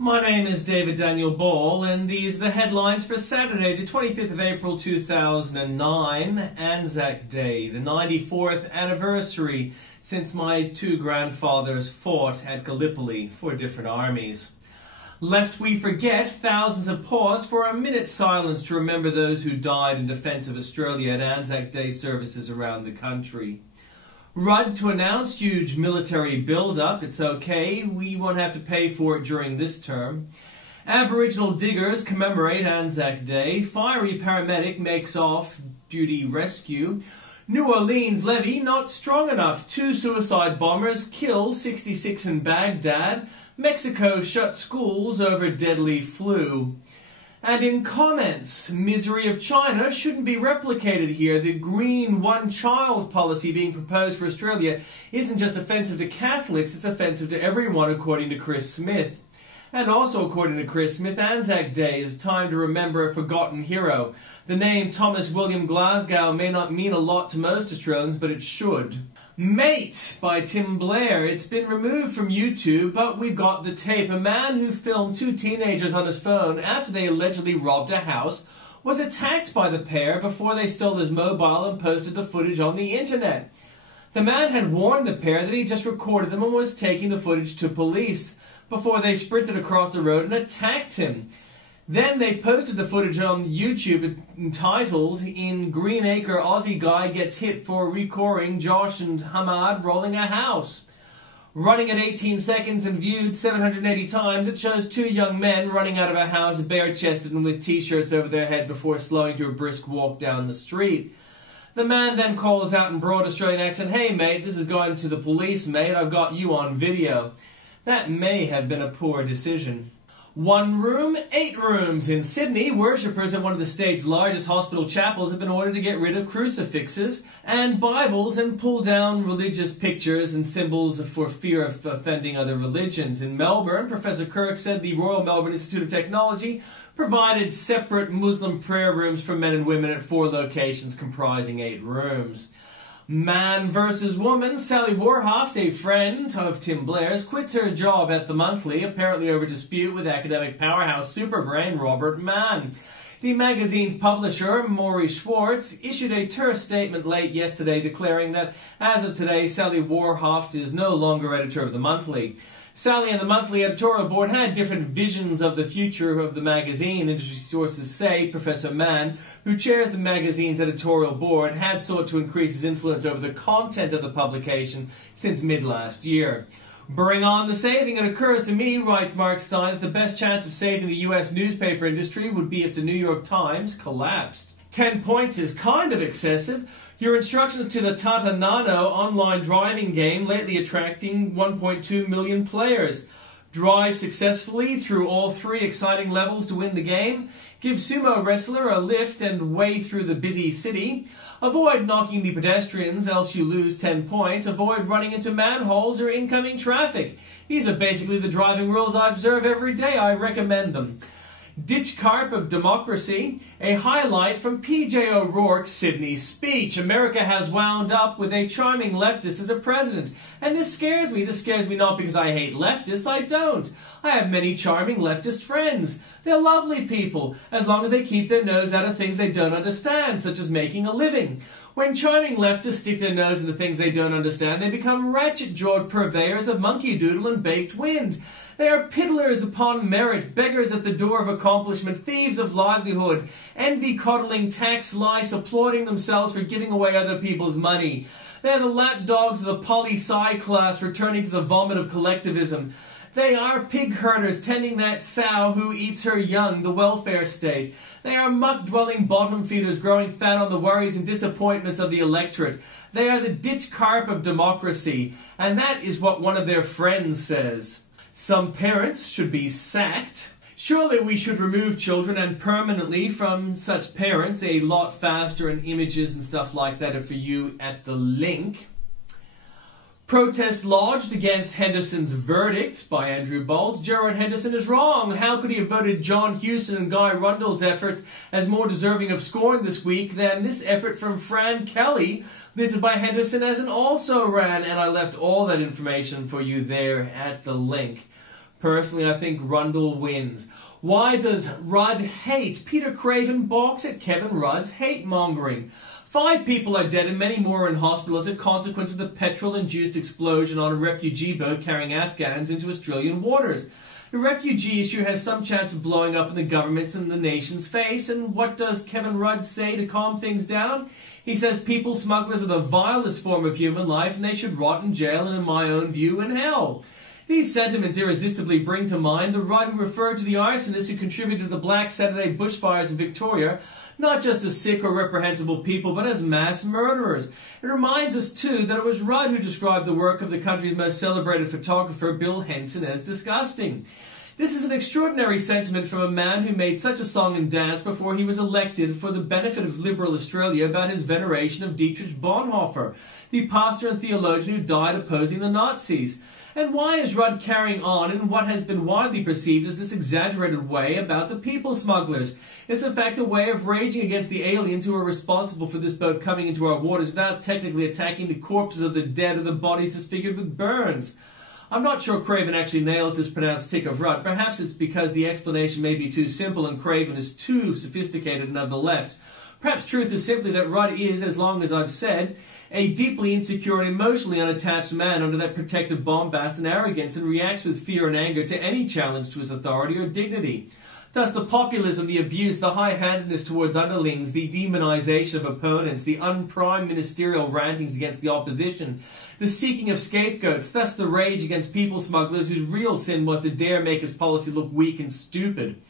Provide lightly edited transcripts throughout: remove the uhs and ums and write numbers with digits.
My name is David Daniel Ball, and these are the headlines for Saturday, the 25th of April 2009, ANZAC Day, the 94th anniversary since my two grandfathers fought at Gallipoli for different armies. Lest we forget, thousands have paused for a minute's silence to remember those who died in defence of Australia at ANZAC Day services around the country. RUDD to announce huge military build-up. It's okay, we won't have to pay for it during this term. Aboriginal diggers commemorate ANZAC Day. Fiery paramedic makes off-duty rescue. New Orleans levy not strong enough. 2 suicide bombers kill 66 in Baghdad. Mexico shuts schools over deadly flu. And in comments, misery of China shouldn't be replicated here. The green one-child policy being proposed for Australia isn't just offensive to Catholics, it's offensive to everyone, according to Chris Smith. And also according to Chris Smith, ANZAC Day is time to remember a forgotten hero. The name Thomas William Glasgow may not mean a lot to most Australians, but it should. Mate by Tim Blair. It's been removed from YouTube, but we've got the tape. A man who filmed 2 teenagers on his phone after they allegedly robbed a house was attacked by the pair before they stole his mobile and posted the footage on the internet. The man had warned the pair that he just recorded them and was taking the footage to police before they sprinted across the road and attacked him. Then they posted the footage on YouTube entitled, "In Greenacre, Aussie Guy Gets Hit for Recording Josh and Hamad Rolling a House." Running at 18 seconds and viewed 780 times, it shows 2 young men running out of a house bare-chested and with t-shirts over their head before slowing to a brisk walk down the street. The man then calls out in broad Australian accent, "Hey mate, this is going to the police, mate, I've got you on video." That may have been a poor decision. 1 room, 8 rooms. In Sydney, worshippers at one of the state's largest hospital chapels have been ordered to get rid of crucifixes and Bibles and pull down religious pictures and symbols for fear of offending other religions. In Melbourne, Professor Kirk said the Royal Melbourne Institute of Technology provided separate Muslim prayer rooms for men and women at 4 locations comprising 8 rooms. Man versus woman. Sally Warhoft, a friend of Tim Blair's, quits her job at the Monthly, apparently over dispute with academic powerhouse superbrain Robert Mann. The magazine's publisher, Maury Schwartz, issued a terse statement late yesterday declaring that, as of today, Sally Warhoft is no longer editor of the Monthly. Sally and the Monthly editorial board had different visions of the future of the magazine. Industry sources say Professor Mann, who chairs the magazine's editorial board, had sought to increase his influence over the content of the publication since mid-last year. "Bring on the saving. It occurs to me," writes Mark Stein, "that the best chance of saving the U.S. newspaper industry would be if the New York Times collapsed. 10 points is kind of excessive. Your instructions to the Tata Nano online driving game lately attracting 1.2 million players. Drive successfully through all 3 exciting levels to win the game. Give sumo wrestler a lift and way through the busy city. Avoid knocking the pedestrians, else you lose 10 points. Avoid running into manholes or incoming traffic. These are basically the driving rules I observe every day. I recommend them. Ditch carp of democracy, a highlight from P.J. O'Rourke's Sydney speech. America has wound up with a charming leftist as a president. And this scares me. This scares me not because I hate leftists. I don't. I have many charming leftist friends. They're lovely people, as long as they keep their nose out of things they don't understand, such as making a living. When charming leftists stick their nose into things they don't understand, they become ratchet-jawed purveyors of monkey doodle and baked wind. They are piddlers upon merit, beggars at the door of accomplishment, thieves of livelihood, envy-coddling tax lice, applauding themselves for giving away other people's money. They are the lapdogs of the poli-sci class returning to the vomit of collectivism. They are pig herders tending that sow who eats her young, the welfare state. They are muck-dwelling bottom feeders growing fat on the worries and disappointments of the electorate. They are the ditch carp of democracy, and that is what one of their friends says. Some parents should be sacked. Surely we should remove children and permanently from such parents a lot faster, and images and stuff like that are for you at the link. Protest lodged against Henderson's verdict by Andrew Bolt. Gerard Henderson is wrong. How could he have voted John Hewson and Guy Rundle's efforts as more deserving of scorn this week than this effort from Fran Kelly, listed by Henderson as an also-ran? And I left all that information for you there at the link. Personally, I think Rundle wins. Why does Rudd hate? Peter Craven balks at Kevin Rudd's hate-mongering. 5 people are dead and many more are in hospital as a consequence of the petrol-induced explosion on a refugee boat carrying Afghans into Australian waters. The refugee issue has some chance of blowing up in the government's and the nation's face, and what does Kevin Rudd say to calm things down? He says people smugglers are the vilest form of human life and they should rot in jail and, in my own view, in hell. These sentiments irresistibly bring to mind the Rudd who referred to the arsonists who contributed to the Black Saturday bushfires in Victoria not just as sick or reprehensible people, but as mass murderers. It reminds us, too, that it was Rudd who described the work of the country's most celebrated photographer, Bill Henson, as disgusting. This is an extraordinary sentiment from a man who made such a song and dance before he was elected for the benefit of liberal Australia about his veneration of Dietrich Bonhoeffer, the pastor and theologian who died opposing the Nazis. And why is Rudd carrying on in what has been widely perceived as this exaggerated way about the people smugglers? It's in fact a way of raging against the aliens who are responsible for this boat coming into our waters without technically attacking the corpses of the dead or the bodies disfigured with burns. I'm not sure Craven actually nails this pronounced tick of Rudd. Perhaps it's because the explanation may be too simple and Craven is too sophisticated and of the left. Perhaps truth is simply that Rudd is, as long as I've said, a deeply insecure and emotionally unattached man under that protective bombast and arrogance and reacts with fear and anger to any challenge to his authority or dignity. Thus the populism, the abuse, the high-handedness towards underlings, the demonization of opponents, the unprimed ministerial rantings against the opposition, the seeking of scapegoats, thus the rage against people smugglers whose real sin was to dare make his policy look weak and stupid.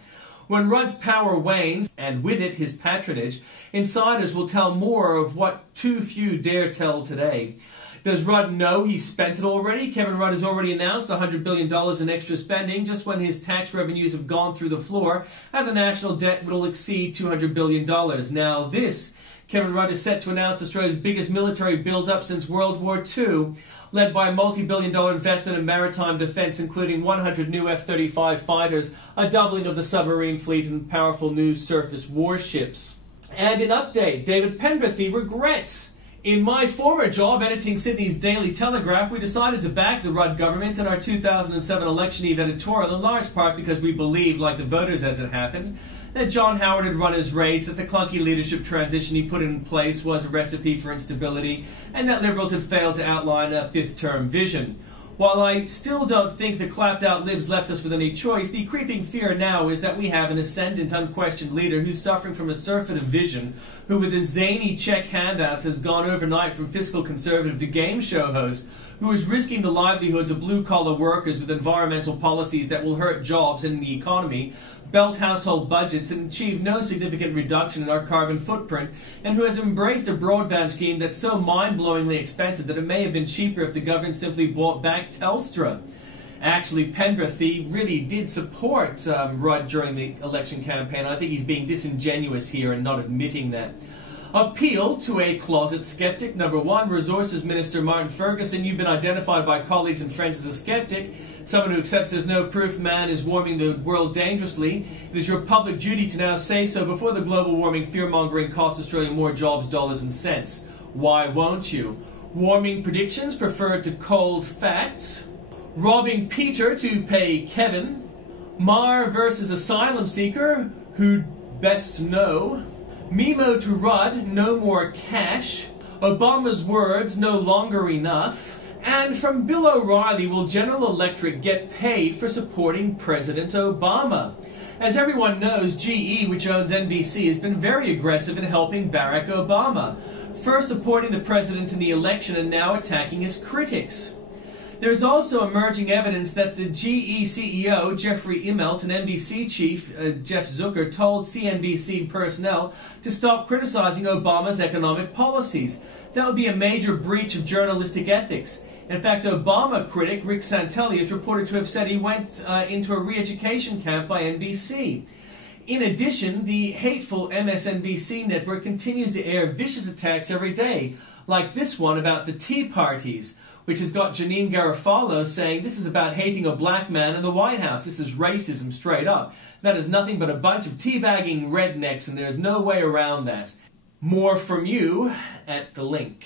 When Rudd's power wanes, and with it his patronage, insiders will tell more of what too few dare tell today. Does Rudd know he's spent it already? Kevin Rudd has already announced $100 billion in extra spending just when his tax revenues have gone through the floor and the national debt will exceed $200 billion. Now this, Kevin Rudd is set to announce Australia's biggest military build-up since World War II, led by a multi-billion-dollar investment in maritime defence, including 100 new F-35 fighters, a doubling of the submarine fleet, and powerful new surface warships. And in update, David Penberthy regrets. In my former job editing Sydney's Daily Telegraph, we decided to back the Rudd government in our 2007 election eve editorial, in large part because we believed, like the voters as it happened, that John Howard had run his race, that the clunky leadership transition he put in place was a recipe for instability, and that Liberals had failed to outline a fifth-term vision. While I still don't think the clapped-out Libs left us with any choice, the creeping fear now is that we have an ascendant, unquestioned leader who's suffering from a surfeit of vision, who with his zany check handouts has gone overnight from fiscal conservative to game show host, who is risking the livelihoods of blue-collar workers with environmental policies that will hurt jobs and the economy, belt household budgets and achieve no significant reduction in our carbon footprint, and who has embraced a broadband scheme that's so mind-blowingly expensive that it may have been cheaper if the government simply bought back Telstra. Actually, Penberthy really did support Rudd during the election campaign. I think he's being disingenuous here and not admitting that. Appeal to a closet skeptic. Number 1, Resources Minister Martin Ferguson. You've been identified by colleagues and friends as a skeptic, someone who accepts there's no proof man is warming the world dangerously. It is your public duty to now say so before the global warming fear-mongering costs Australia more jobs, dollars and cents. Why won't you? Warming predictions preferred to cold facts. Robbing Peter to pay Kevin. Mar versus asylum seeker, who'd best know. Memo to Rudd, no more cash. Obama's words, no longer enough. And from Bill O'Reilly, will General Electric get paid for supporting President Obama? As everyone knows, GE, which owns NBC, has been very aggressive in helping Barack Obama, first supporting the president in the election and now attacking his critics. There's also emerging evidence that the GE CEO, Jeffrey Immelt, and NBC chief, Jeff Zucker, told CNBC personnel to stop criticizing Obama's economic policies. That would be a major breach of journalistic ethics. In fact, Obama critic Rick Santelli is reported to have said he went into a re-education camp by NBC. In addition, the hateful MSNBC network continues to air vicious attacks every day, like this one about the Tea Parties, which has got Janine Garofalo saying this is about hating a black man in the White House. This is racism straight up. That is nothing but a bunch of teabagging rednecks, and there's no way around that. More from you at the link.